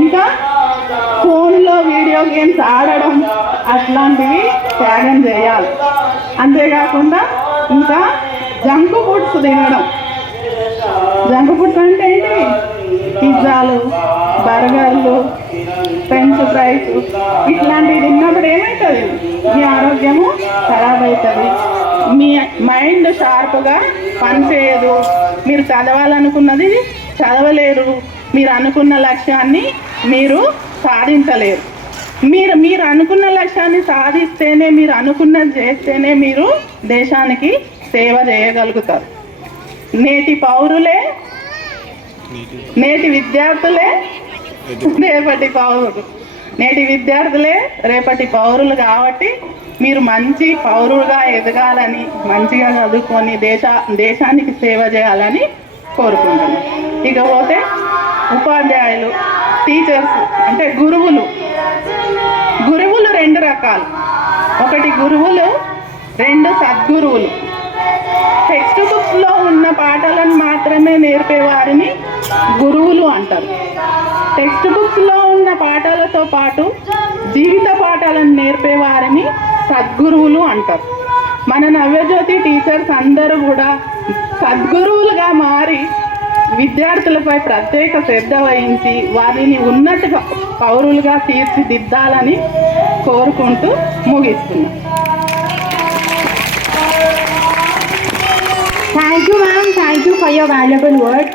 ఇంకా ఫోన్లో video games ఆడడం అట్లాంటివి త్యాగం చేయాలి. అంతేకాకుండా ఇంకా జంక్ ఫుడ్స్ తినడం. జంక్ ఫుడ్స్ అంటే ఏంటి? పిజ్జాలు, బర్గర్లు, ఫ్రెంచ్ ఫ్రైస్ ఇట్లాంటివి తిన్నప్పుడు ఏమవుతుంది? మీ ఆరోగ్యము ఖరాబ్ అవుతుంది, మీ మైండ్ షార్ప్గా పనిచేయదు, మీరు చదవాలనుకున్నది చదవలేరు, మీరు అనుకున్న లక్ష్యాన్ని మీరు సాధించలేరు. మీరు అనుకున్న లక్ష్యాన్ని సాధిస్తేనే, మీరు అనుకున్నది చేస్తేనే మీరు దేశానికి సేవ చేయగలుగుతారు. నేటి పౌరులే, నేటి విద్యార్థులే రేపటి పౌరులు, నేటి విద్యార్థులే రేపటి పౌరులు. కాబట్టి మీరు మంచి పౌరులుగా ఎదగాలని, మంచిగా చదువుకొని దేశానికి సేవ చేయాలని కోరుకుంటున్నాను. ఇకపోతే ఉపాధ్యాయులు, టీచర్స్ అంటే గురువులు. గురువులు రెండు రకాలు. ఒకటి గురువులు, రెండు సద్గురువులు. టెక్స్ట్ బుక్స్లో ఉన్న పాఠాలను మాత్రమే నేర్పేవారిని గురువులు అంటారు. టెక్స్ట్ బుక్స్లో ఉన్న పాఠాలతో పాటు జీవిత పాఠాలను నేర్పేవారిని సద్గురువులు అంటారు. మన నవ్యజ్యోతి టీచర్స్ అందరూ కూడా సద్గురువులుగా మారి విద్యార్థులపై ప్రత్యేక శ్రద్ధ వహించి వారిని ఉన్నత పౌరులుగా తీర్చిదిద్దాలని కోరుకుంటూ ముగిస్తున్నాను. Thank you, ma'am. Thank you for your valuable words.